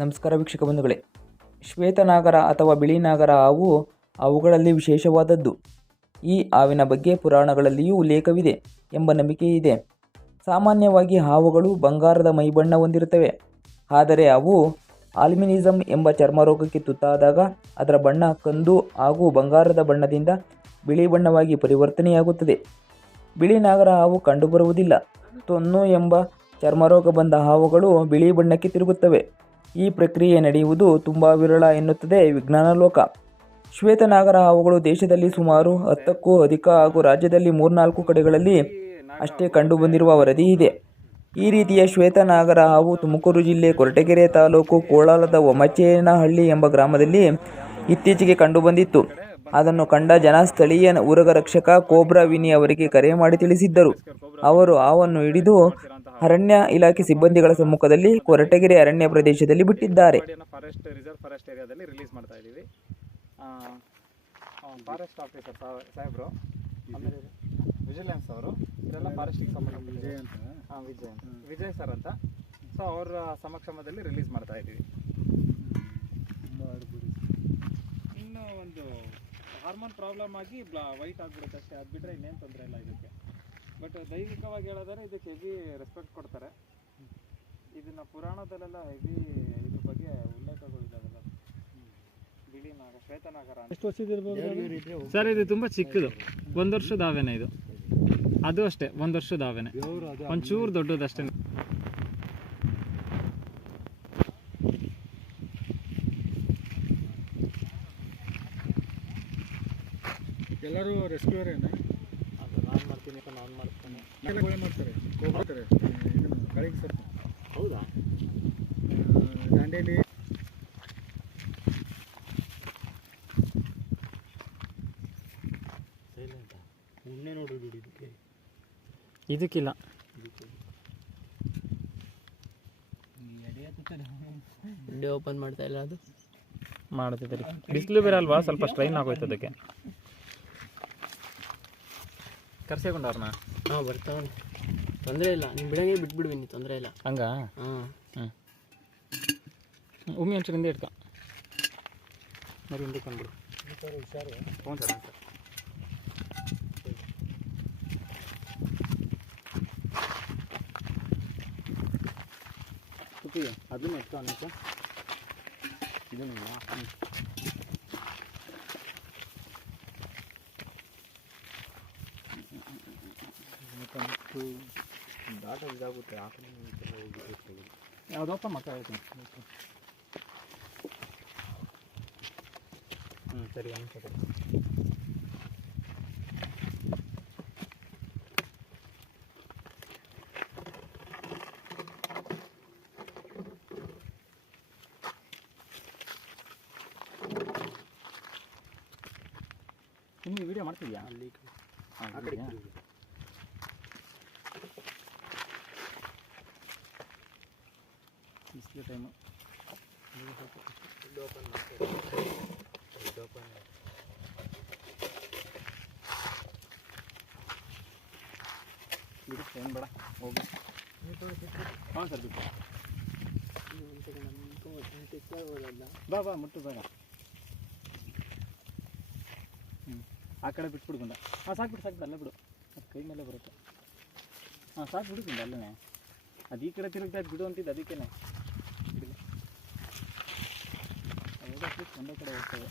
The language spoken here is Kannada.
ನಮಸ್ಕಾರ ವೀಕ್ಷಕ ಬಂಧುಗಳೇ. ಶ್ವೇತನಾಗರ ಅಥವಾ ಬಿಳಿ ನಾಗರ ಹಾವು ಅವುಗಳಲ್ಲಿ ವಿಶೇಷವಾದದ್ದು. ಈ ಹಾವಿನ ಬಗ್ಗೆ ಪುರಾಣಗಳಲ್ಲಿಯೂ ಉಲ್ಲೇಖವಿದೆ ಎಂಬ ನಂಬಿಕೆ ಇದೆ. ಸಾಮಾನ್ಯವಾಗಿ ಹಾವುಗಳು ಬಂಗಾರದ ಮೈಬಣ್ಣ ಹೊಂದಿರುತ್ತವೆ. ಆದರೆ ಅವು ಆಲ್ಬಿನಿಸಮ್ ಎಂಬ ಚರ್ಮರೋಗಕ್ಕೆ ತುತ್ತಾದಾಗ ಅದರ ಬಣ್ಣ ಕಂದು ಹಾಗೂ ಬಂಗಾರದ ಬಣ್ಣದಿಂದ ಬಿಳಿ ಬಣ್ಣವಾಗಿ ಪರಿವರ್ತನೆಯಾಗುತ್ತದೆ. ಬಿಳಿ ನಾಗರ ಹಾವು ಕಂಡುಬರುವುದಿಲ್ಲ. ತೊನ್ನು ಎಂಬ ಚರ್ಮರೋಗ ಬಂದ ಹಾವುಗಳು ಬಿಳಿ ಬಣ್ಣಕ್ಕೆ ತಿರುಗುತ್ತವೆ. ಈ ಪ್ರಕ್ರಿಯೆ ನಡೆಯುವುದು ತುಂಬ ವಿರಳ ಎನ್ನುತ್ತದೆ ವಿಜ್ಞಾನ ಲೋಕ. ಶ್ವೇತನಾಗರ ಹಾವುಗಳು ದೇಶದಲ್ಲಿ ಸುಮಾರು 10ಕ್ಕೂ ಅಧಿಕ ಹಾಗೂ ರಾಜ್ಯದಲ್ಲಿ 3-4 ಕಡೆಗಳಲ್ಲಿ ಅಷ್ಟೇ ಕಂಡುಬಂದಿರುವ ವರದಿ ಇದೆ. ಈ ರೀತಿಯ ಶ್ವೇತನಾಗರ ಹಾವು ತುಮಕೂರು ಜಿಲ್ಲೆ ಕೊರಟಗೆರೆ ತಾಲೂಕು ಕೋಳಾಲದ ಒಮಚೇನಹಳ್ಳಿ ಎಂಬ ಗ್ರಾಮದಲ್ಲಿ ಇತ್ತೀಚೆಗೆ ಕಂಡುಬಂದಿತ್ತು. ಅದನ್ನು ಕಂಡ ಜನ ಸ್ಥಳೀಯ ಉರಗ ರಕ್ಷಕ ಕೋಬ್ರಾ ವಿನಿ ಅವರಿಗೆ ಕರೆ ಮಾಡಿ ತಿಳಿಸಿದ್ದರು. ಅವರು ಹಾವನ್ನು ಹಿಡಿದು ಅರಣ್ಯ ಇಲಾಖೆ ಸಿಬ್ಬಂದಿಗಳ ಸಮ್ಮುಖದಲ್ಲಿ ಕೊರಟಗೆರೆ ಅರಣ್ಯ ಪ್ರದೇಶದಲ್ಲಿ ಬಿಟ್ಟಿದ್ದಾರೆ. ಫಾರೆಸ್ಟ್ ಏರಿಯಾದಲ್ಲಿ ರಿಲೀಸ್ ಮಾಡ್ತಾ ಇದ್ದೀವಿ. ಫಾರೆಸ್ಟ್ ಆಫೀಸರ್ ಸಾಹೇಬ್ರು, ಆಮೇಲೆ ವಿಜಿಲೆನ್ಸ್ ಅವರು, ಇದೆಲ್ಲ ಫಾರೆಸ್ಟಿಗೆ ಸಂಬಂಧ ವಿಜಯ್ ಸರ್ ಅಂತ. ಸೊ ಅವರ ಸಮಕ್ಷಮದಲ್ಲಿ ರಿಲೀಸ್ ಮಾಡ್ತಾ ಇದ್ದೀವಿ. ಇನ್ನು ಒಂದು ಹಾರ್ಮೋನ್ ಪ್ರಾಬ್ಲಮ್ ಆಗಿ ವೈಟ್ ಆಗಿಬಿಡುತ್ತೆ ಅಷ್ಟೇ. ಅದು ಬಿಟ್ಟರೆ ಇನ್ನೇನು ತೊಂದರೆ ಇಲ್ಲ ಇದಕ್ಕೆ. ಬಟ್ ದೈವಿಕವಾಗಿ ಹೇಳೋದಾದ್ರೆ ಇದಕ್ಕೆ ಹೆವಿ ರೆಸ್ಪೆಕ್ಟ್ ಕೊಡ್ತಾರೆ. ಇದನ್ನು ಪುರಾಣದಲ್ಲೆಲ್ಲ ಹೆವಿ ಇದ್ರ ಬಗ್ಗೆ ಉಲ್ಲೇಖಗಳಿದ್ದಾವೆಲ್ಲ. ಬಿಳಿ ನಾಗ, ಶ್ವೇತನಾಗರ. ಎಷ್ಟು ವರ್ಷದ ಸರ್? ಇದು ತುಂಬ ಚಿಕ್ಕದು, 1 ವರ್ಷದ ಆವೆನೆ ಇದು. ಅದು ಅಷ್ಟೇ 1 ವರ್ಷದ ಆವೆನೆ, ಒಂಚೂರು ದೊಡ್ಡದಷ್ಟೇ. ಎಲ್ಲರೂ ರೆಸ್ಕ್ಯೂರೇನೆ. ಅದು ನಾನು ಮಾಡ್ತೀನಿ, ನಾನು ಮಾಡ್ತೀನಿ. ಮಾಡ್ತಾರೆ ಕೋಬ್ತಾರೆ ಗಾಳಿಗೆ ಸರ್. ಹೌದಾ? ದಾಂಡೇಲಿ ಉಣ್ಣೆ ನೋಡ್ರಿ ಬಿಡಿ. ಇದಕ್ಕಿಲ್ಲ, ವಿಡಿಯೋ ಓಪನ್ ಮಾಡ್ತಾ ಇಲ್ಲ. ಅದು ಮಾಡ್ತಿದ್ದೀರಿ. ಬಿಸಿಲು ಬೇರೆ ಅಲ್ವಾ, ಸ್ವಲ್ಪ ಸ್ಟ್ರೈನ್ ಆಗೋಯ್ತು ಅದಕ್ಕೆ. ಕರ್ಸೇಕೊಂಡವ್ರನ್ನ? ಹಾಂ, ಬರ್ತಾವನೆ, ತೊಂದರೆ ಇಲ್ಲ. ನೀವು ಬಿಡಂಗೆ ಬಿಟ್ಬಿಡ್ತೀನಿ, ತೊಂದರೆ ಇಲ್ಲ. ಹಂಗ? ಹಾಂ. ಉಮ್ಮಿ ಒಂಚೂರಿಂದ ಇಡ್ಕ ಮರಿ ಹಿಂದಕ್ಕೊಂಡ್ಬಿಡು. ಹುಷಾರು. ಹ್ಞೂ ಸರ್, ಹ್ಞೂ ಸರ್. ಕುಪ್ಪಿಗೆ ಅದನ್ನು ಎತ್ಕೊ ನಿಮಿಷ. ಇದನ್ನು ದಾಟ ಇದಾಗುತ್ತೆ. ಆ ಕಡೆ ಯಾವುದಪ್ಪ ಮಕ್ಕ ಹೇಳ್ತೀನಿ. ಸರಿ, ಅನ್ಸುತ್ತೆ. ನಿಮಗೆ ವಿಡಿಯೋ ಮಾಡ್ತಿದ್ಯಾ? ಅಲ್ಲಿ ಬಿಸಿಲು ಟೈಮು. ಬಿಡು, ಏನು ಬೇಡ, ಹೋಗಿ. ಹಾಂ ಸರ್, ಬಿಟ್ಟು ಬಾ ಮುಟ್ಟು ಬೇಡ. ಆ ಕಡೆ ಬಿಟ್ಬಿಡು ಗುಂಡ. ಹಾಂ, ಸಾಕ್ಬಿಡು ಅಲ್ಲೇ ಬಿಡು. ಅದು ಕೈ ಮೇಲೆ ಬರುತ್ತೆ. ಹಾಂ, ಸಾಕ್ಬಿಡು ಗುಂಡ ಅಲ್ಲೇ. ಅದು ಈ ಕಡೆ ತಿರುಗ್ತಾ ಬಿಡು ಅಂತಿದ್ದು, ಅದಕ್ಕೇನೆ. ಒಂದೇ ಕಡೆ ಹೋಗ್ತದೆ.